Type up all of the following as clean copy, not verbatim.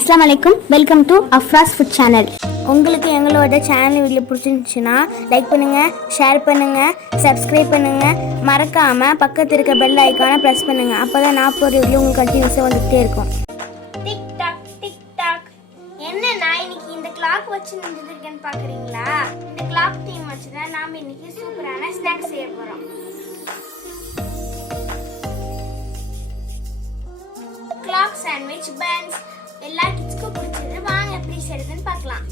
அஸ்ஸலாமு அலைக்கும், welcome to Afraz food channel. உங்களுக்கு எங்களோட சேனல் வீடியோ பிடிச்சிருந்துச்சுன்னா லைக் பண்ணுங்கள், ஷேர் பண்ணுங்கள், சப்ஸ்கிரைப் பண்ணுங்கள். மறக்காமல் பக்கத்தில் இருக்க பெல் ஐக்கானை ப்ரெஸ் பண்ணுங்கள். அப்போ தான் நான் போகிற வீடியோ உங்களுக்கு கண்டினியூஸாக வந்துகிட்டே இருக்கும். TikTok TikTok. என்ன நான் இன்னைக்கு இந்த கிளாக் வச்சு நின்றுருக்கேன்னு பார்க்குறீங்களா? இந்த கிளாக் டீம் வச்சு தான் நாம் இன்னைக்கு சூப்பரான ஸ்நாக்ஸ் செய்ய போகிறோம். கிளாக் சாண்ட்விச் பன்ஸ் எல்லா கிட்ஸ்க்கும் பிடிச்சது. வாங்க எப்படி செய்யறதுன்னு பார்க்கலாம்.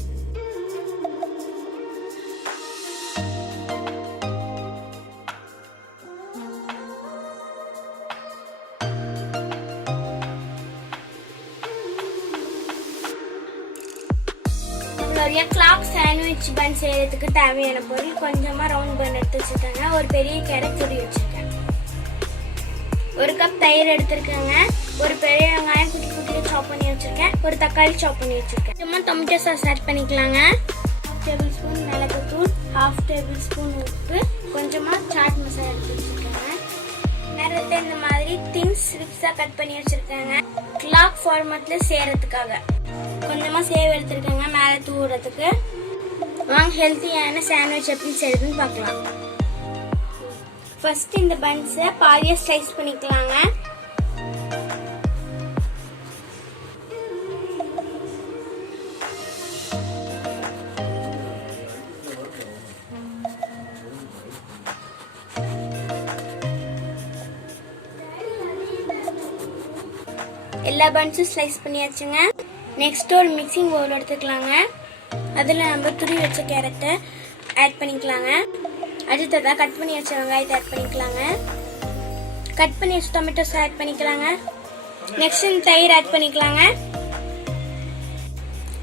நம்மளுடைய கிளாக் சாண்ட்விச் பன் செய்யறதுக்கு தேவையான பொருள் கொஞ்சமா ரவுண்ட் பன் எடுத்து வச்சிருக்காங்க, ஒரு பெரிய கேரட் துருவி வச்சிருக்கேன், ஒரு கப் தயிர் எடுத்திருக்கேங்க, ஒரு பெரிய வெங்காயம் குட்டி குட்டியாக சாப் பண்ணி வச்சிருக்கேன், ஒரு தக்காளி சாப் பண்ணி வச்சிருக்கேன். சும்மா டொமேட்டோ சாஸ் ஆட் பண்ணிக்கலாங்க. 1/2 டேபிள் ஸ்பூன் மிளகுத்தூள், 1/2 டேபிள் ஸ்பூன் உப்பு, கொஞ்சமா சாட் மசாலா எடுத்து வச்சிருக்கேங்க. நேரத்தை இந்த மாதிரி தின் ஸ்ட்ரிப்ஸா கட் பண்ணி வச்சிருக்கேங்க. கிளாக் ஃபார்மேட்ல செய்யறதுக்காக கொஞ்சமா சேவ் எடுத்திருக்கேங்க மேலே தூவுறதுக்கு. வாங்க ஹெல்த்தியான சாண்ட்விச் எப்படி செய்யறதுன்னு பார்க்கலாம். ஃபர்ஸ்ட் இந்த பன்ஸை பாதியா ஸ்லைஸ் பண்ணிக்கலாங்க. எல்லா பன்ஸும் ஸ்லைஸ் பண்ணியாச்சுங்க. நெக்ஸ்ட் ஒரு மிக்சிங் பவுல் எடுத்துக்கலாங்க. அதில் நம்ம துருவி வச்ச கேரட்டை ஆட் பண்ணிக்கலாங்க. அடுத்ததாக கட் பண்ணி வச்ச வெங்காயத்தை ஆட் பண்ணிக்கலாங்க. கட் பண்ணி வச்ச டொமேட்டோஸ் ஆட் பண்ணிக்கலாங்க. நெக்ஸ்ட் இந்த தயிர் ஆட் பண்ணிக்கலாங்க.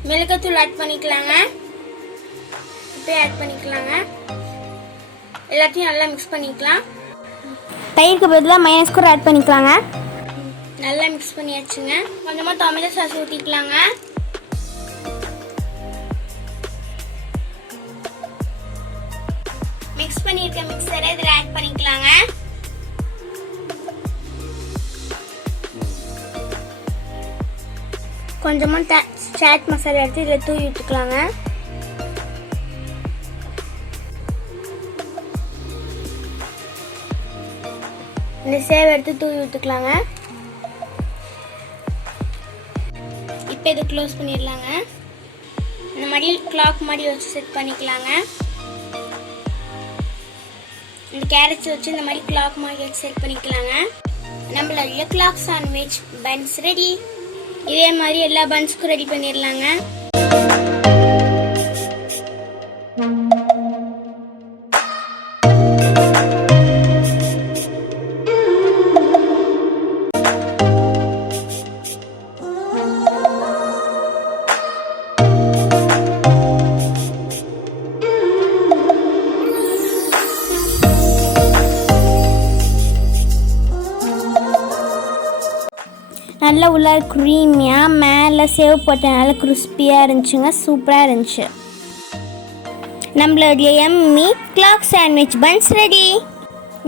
மிளகாத்தூள் ஆட் பண்ணிக்கலாங்க. உப்பு ஆட் பண்ணிக்கலாங்க. எல்லாத்தையும் நல்லா மிக்ஸ் பண்ணிக்கலாம். தயிருக்கு பதிலாக மைனஸ் கூட ஆட் பண்ணிக்கலாங்க. நல்லா மிக்ஸ் பண்ணியாச்சுங்க. கொஞ்சமா டொமேட்டோ சாஸ் ஊற்றிக்கலாங்க. மிக்ஸ் பண்ணியிருக்க மிக்சரை இதில் ஆட் பண்ணிக்கலாங்க. கொஞ்சமா சாட் மசாலா எடுத்து இதில் தூவி விட்டுக்கலாங்க. இந்த சேவ் எடுத்து தூவி விட்டுக்கலாங்க. இப்போ இதை க்ளோஸ் பண்ணிடலாங்க. இந்த மாதிரி கிளாக் மாதிரி வச்சு செட் பண்ணிக்கலாங்க. இந்த கேரட்ஸ் வச்சு இந்த மாதிரி கிளாக் மாதிரி வச்சு செட் பண்ணிக்கலாங்க. நம்மளுடைய கிளாக் சாண்ட்விச் பன்ஸ் ரெடி. இதே மாதிரி எல்லா பன்ஸ்க்கும் ரெடி பண்ணிடலாங்க. நல்லா உள்ள க்ரீமியாக மேலே சேவ் போட்டனால கிறிஸ்பியாக இருந்துச்சுங்க. சூப்பராக இருந்துச்சு. நம்மளுடைய எம்மி கிளாக் சாண்ட்விச் பன்ஸ் ரெடி.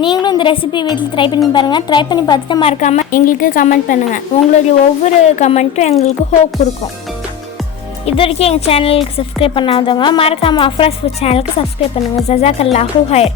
நீங்களும் இந்த ரெசிபி வீட்டில் ட்ரை பண்ணி பாருங்கள். ட்ரை பண்ணி பார்த்துட்டு மறக்காமல் எங்களுக்கு கமெண்ட் பண்ணுங்கள். உங்களுடைய ஒவ்வொரு கமெண்ட்டும் எங்களுக்கு ஹோப் கொடுக்கும். இது வரைக்கும் எங்கள் சேனலுக்கு சப்ஸ்கிரைப் பண்ணாதவங்க மறக்காமல் அஃப்ராஸ் ஃபுட் சேனலுக்கு சப்ஸ்கிரைப் பண்ணுங்கள். ஜஸாக்கல்லாஹு ஹைர்.